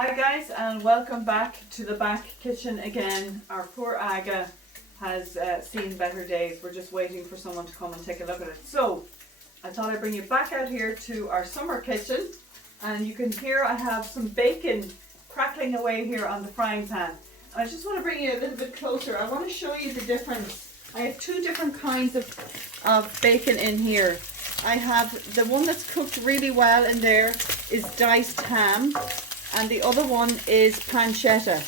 Hi guys, and welcome back to the back kitchen again. Our poor Aga has seen better days. We're just waiting for someone to come and take a look at it. So I thought I'd bring you back out here to our summer kitchen, and you can hear I have some bacon crackling away here on the frying pan. And I just want to bring you a little bit closer. I want to show you the difference. I have two different kinds of bacon in here. I have the one that's cooked really well in there is diced ham, and the other one is pancetta.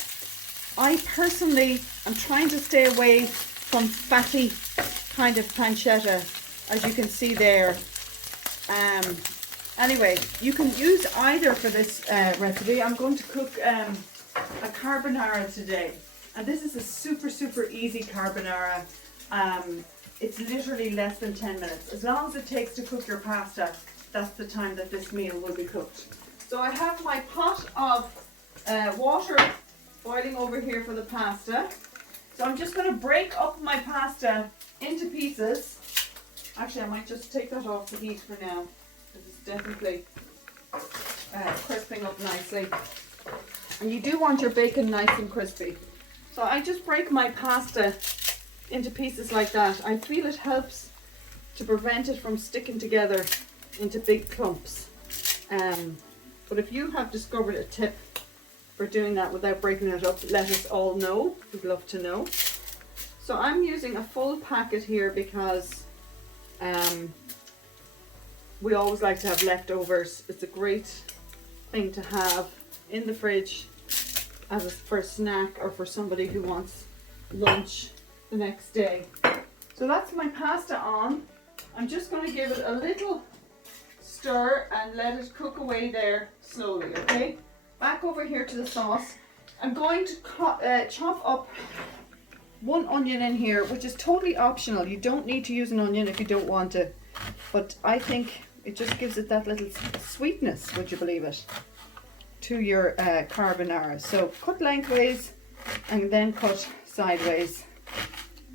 I personally am trying to stay away from fatty kind of pancetta, as you can see there. Anyway, you can use either for this recipe. I'm going to cook a carbonara today, and this is a super easy carbonara. It's literally less than 10 minutes. As long as it takes to cook your pasta, that's the time that this meal will be cooked. So I have my pot of water boiling over here for the pasta. So I'm just going to break up my pasta into pieces. Actually, I might just take that off the heat for now, because it's definitely crisping up nicely. And you do want your bacon nice and crispy. So I just break my pasta into pieces like that. I feel it helps to prevent it from sticking together into big clumps. But if you have discovered a tip for doing that without breaking it up, let us all know. We'd love to know. So I'm using a full packet here because we always like to have leftovers. It's a great thing to have in the fridge for a snack, or for somebody who wants lunch the next day. So that's my pasta on. I'm just going to give it a little stir and let it cook away there slowly, okay? Back over here to the sauce. I'm going to chop up one onion in here, which is totally optional. You don't need to use an onion if you don't want to, but I think it just gives it that little sweetness, would you believe it, to your carbonara. So cut lengthways and then cut sideways.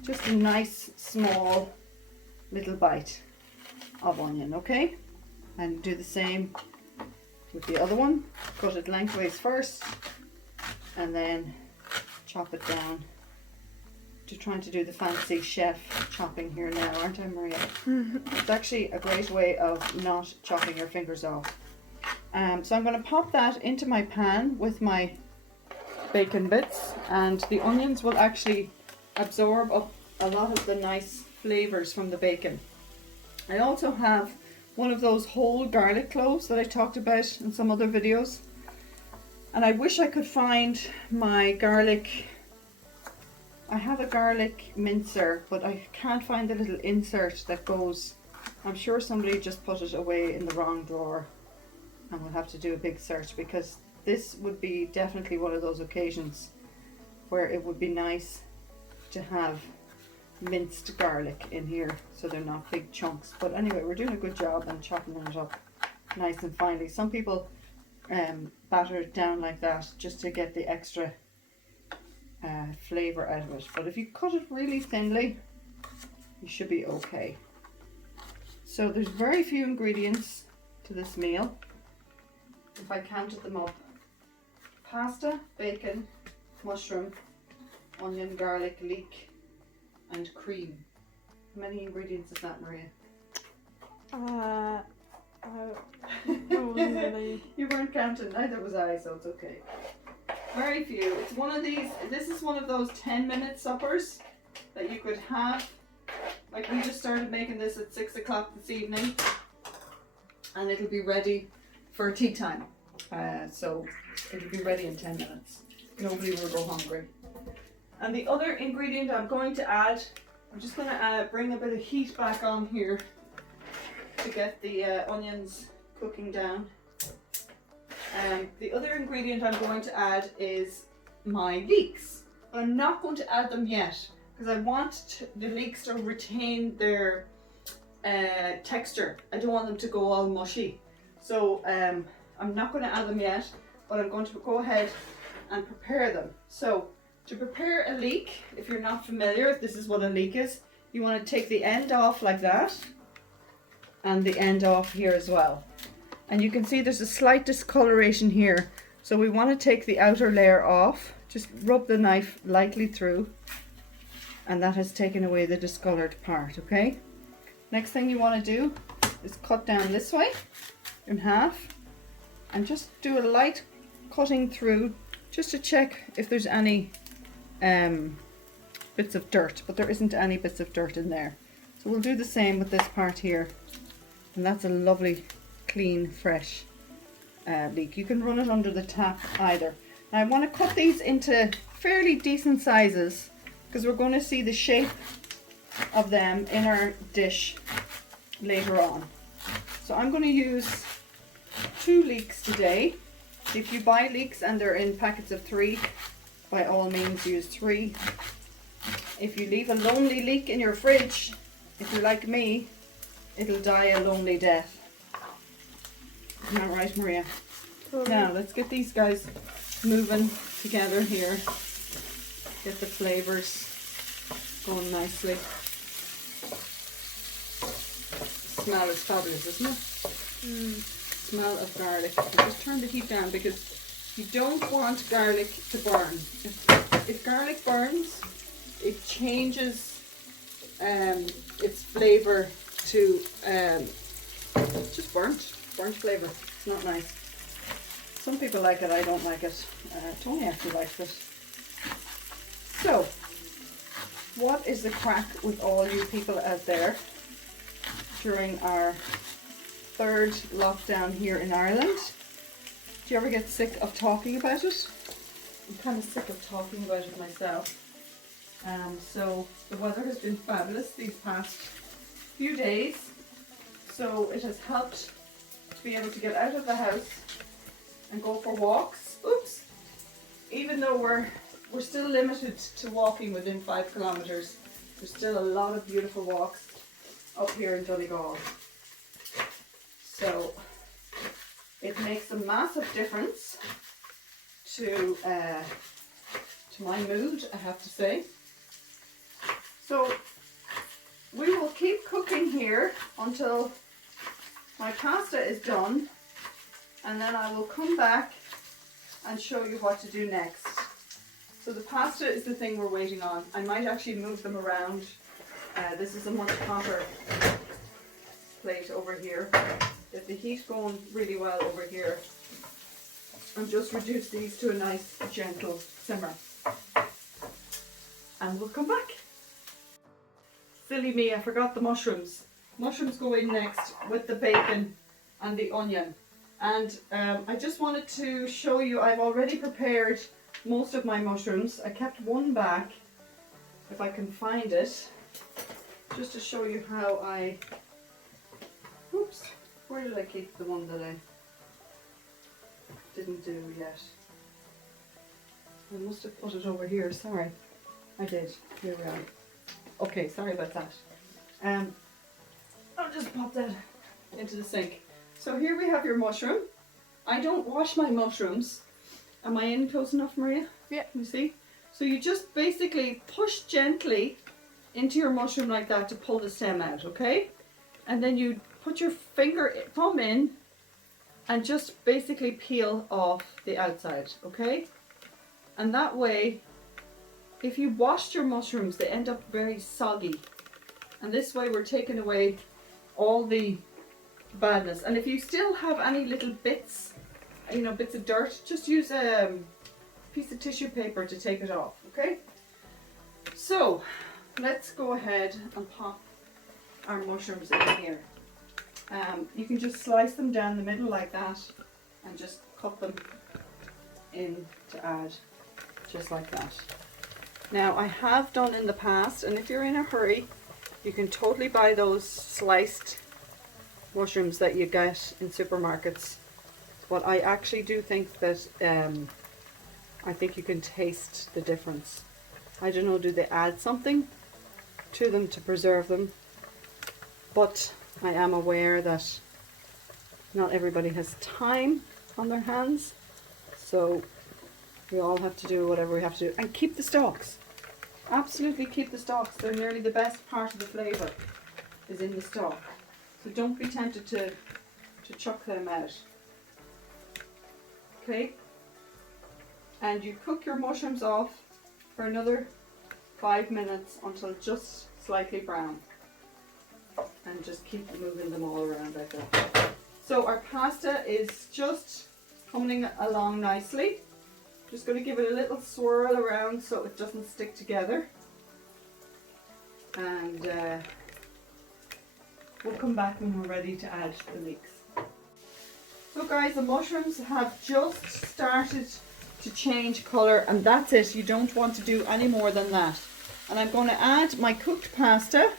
Just a nice small little bite of onion, okay? And do the same with the other one. Cut it lengthways first and then chop it down. Just trying to do the fancy chef chopping here now, aren't I, Maria? It's actually a great way of not chopping your fingers off. So I'm going to pop that into my pan with my bacon bits, and the onions will actually absorb up a lot of the nice flavors from the bacon. I also have one of those whole garlic cloves that I talked about in some other videos, and I wish I could find my garlic. I have a garlic mincer, but I can't find the little insert that goes. I'm sure somebody just put it away in the wrong drawer, and we'll have to do a big search, because this would be definitely one of those occasions where it would be nice to have minced garlic in here, so they're not big chunks. But anyway, we're doing a good job and chopping it up nice and finely. Some people batter it down like that just to get the extra flavor out of it, but if you cut it really thinly, you should be okay. So there's very few ingredients to this meal. If I counted them up: pasta, bacon, mushroom, onion, garlic, leek, and cream. How many ingredients is that, Maria? Really. You weren't counting, neither was I, so it's okay. Very few. It's one of these, this is one of those 10-minute suppers that you could have. Like, we just started making this at 6 o'clock this evening, and it'll be ready for tea time. So it'll be ready in 10 minutes. Nobody will go hungry. And the other ingredient I'm going to add, I'm just going to bring a bit of heat back on here to get the onions cooking down. The other ingredient I'm going to add is my leeks. But I'm not going to add them yet, because I want the leeks to retain their texture. I don't want them to go all mushy. So I'm not going to add them yet, but I'm going to go ahead and prepare them. So to prepare a leek, if you're not familiar, this is what a leek is. You want to take the end off like that, and the end off here as well. And you can see there's a slight discoloration here. So we want to take the outer layer off. Just rub the knife lightly through, and that has taken away the discolored part, okay? Next thing you want to do is cut down this way in half and just do a light cutting through just to check if there's any bits of dirt, but there isn't any bits of dirt in there. So we'll do the same with this part here, and that's a lovely clean fresh leek. You can run it under the tap either. Now I want to cut these into fairly decent sizes because we're going to see the shape of them in our dish later on. So I'm going to use 2 leeks today. If you buy leeks and they're in packets of 3, by all means use 3. If you leave a lonely leek in your fridge, if you're like me, it'll die a lonely death. Isn't that right, Maria? Now let's get these guys moving together here. Get the flavours going nicely. Smell is fabulous, isn't it? Smell of garlic. I'll just turn the heat down because you don't want garlic to burn. If garlic burns, it changes its flavour to just burnt flavour. It's not nice. Some people like it, I don't like it. Tony actually likes it. So, what is the crack with all you people out there during our 3rd lockdown here in Ireland? Do you ever get sick of talking about it? I'm kind of sick of talking about it myself. So the weather has been fabulous these past few days, so it has helped to be able to get out of the house and go for walks. Oops! Even though we're still limited to walking within 5 kilometres, there's still a lot of beautiful walks up here in Donegal. So it makes a massive difference to my mood, I have to say. So we will keep cooking here until my pasta is done, and then I will come back and show you what to do next. So the pasta is the thing we're waiting on. I might actually move them around. This is a much hotter plate over here. Get the heat going really well over here. And just reduce these to a nice gentle simmer. And we'll come back. Silly me, I forgot the mushrooms. Mushrooms go in next with the bacon and the onion. And I just wanted to show you, I've already prepared most of my mushrooms. I kept one back, if I can find it, just to show you how I, oops, where did I keep the one that I didn't do yet? I must have put it over here, sorry. I did, here we are. Okay, sorry about that. I'll just pop that into the sink. So here we have your mushroom. I don't wash my mushrooms. Am I in close enough, Maria? Yeah. You see? So you just basically push gently into your mushroom like that to pull the stem out, okay? And then you put your thumb in and just basically peel off the outside, okay? And that way, if you washed your mushrooms, they end up very soggy. And this way we're taking away all the badness. And if you still have any little bits, you know, bits of dirt, just use a piece of tissue paper to take it off, okay? So let's go ahead and pop our mushrooms in here. You can just slice them down the middle like that and just cut them in to add, just like that. Now I have done in the past, and if you're in a hurry, you can totally buy those sliced mushrooms that you get in supermarkets. But I actually do think that I think you can taste the difference. I don't know, do they add something to them to preserve them? But I am aware that not everybody has time on their hands, so we all have to do whatever we have to do. And keep the stalks. Absolutely keep the stalks. They're nearly the best part of the flavour is in the stalk. So don't be tempted to chuck them out. Okay? and you cook your mushrooms off for another 5 minutes until just slightly brown, and just keep moving them all around like that. So our pasta is just coming along nicely. Just going to give it a little swirl around so it doesn't stick together, and we'll come back when we're ready to add the leeks. So guys, the mushrooms have just started to change colour, and that's it. You don't want to do any more than that. And I'm going to add my cooked pasta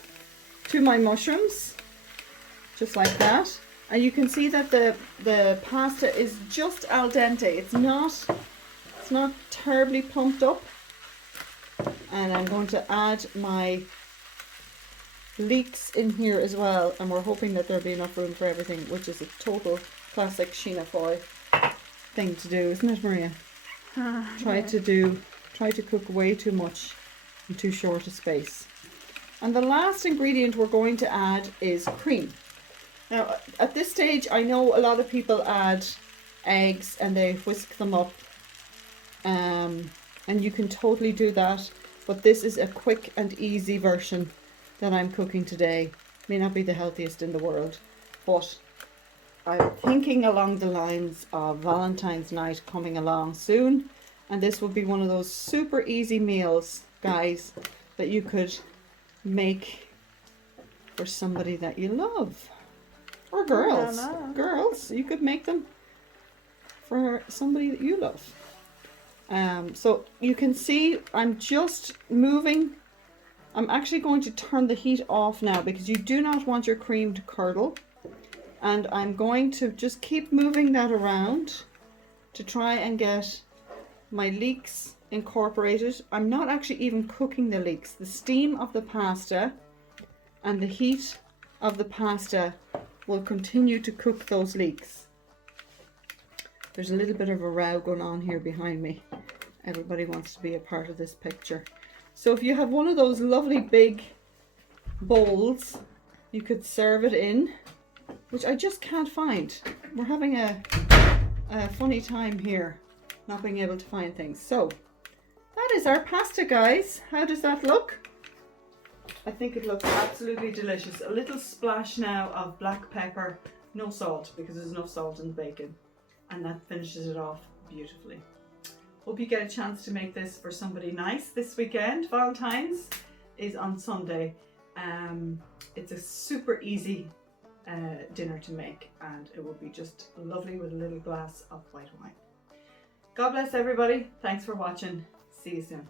to my mushrooms, just like that. And you can see that the pasta is just al dente. It's not terribly plumped up. And I'm going to add my leeks in here as well, and we're hoping that there'll be enough room for everything, which is a total classic Sheena Foy thing to do, isn't it, Maria? Try to cook way too much in too short a space. And the last ingredient we're going to add is cream. Now at this stage, I know a lot of people add eggs and they whisk them up, and you can totally do that, but this is a quick and easy version that I'm cooking today. May not be the healthiest in the world, but I'm thinking along the lines of Valentine's night coming along soon, and this will be one of those super easy meals, guys, that you could make for somebody that you love, or girls. Girls, you could make them for somebody that you love. So you can see I'm just moving. I'm actually going to turn the heat off now because you do not want your cream to curdle. And I'm going to just keep moving that around to try and get my leeks incorporated. I'm not actually even cooking the leeks. The steam of the pasta and the heat of the pasta will continue to cook those leeks. There's a little bit of a row going on here behind me. Everybody wants to be a part of this picture. So if you have one of those lovely big bowls, you could serve it in, which I just can't find. We're having a funny time here, not being able to find things. So that is our pasta, guys. How does that look? I think it looks absolutely delicious. A little splash now of black pepper, no salt because there's enough salt in the bacon, and that finishes it off beautifully. Hope you get a chance to make this for somebody nice this weekend. Valentine's is on Sunday. It's a super easy dinner to make, and it will be just lovely with a little glass of white wine. God bless everybody. Thanks for watching. See you soon.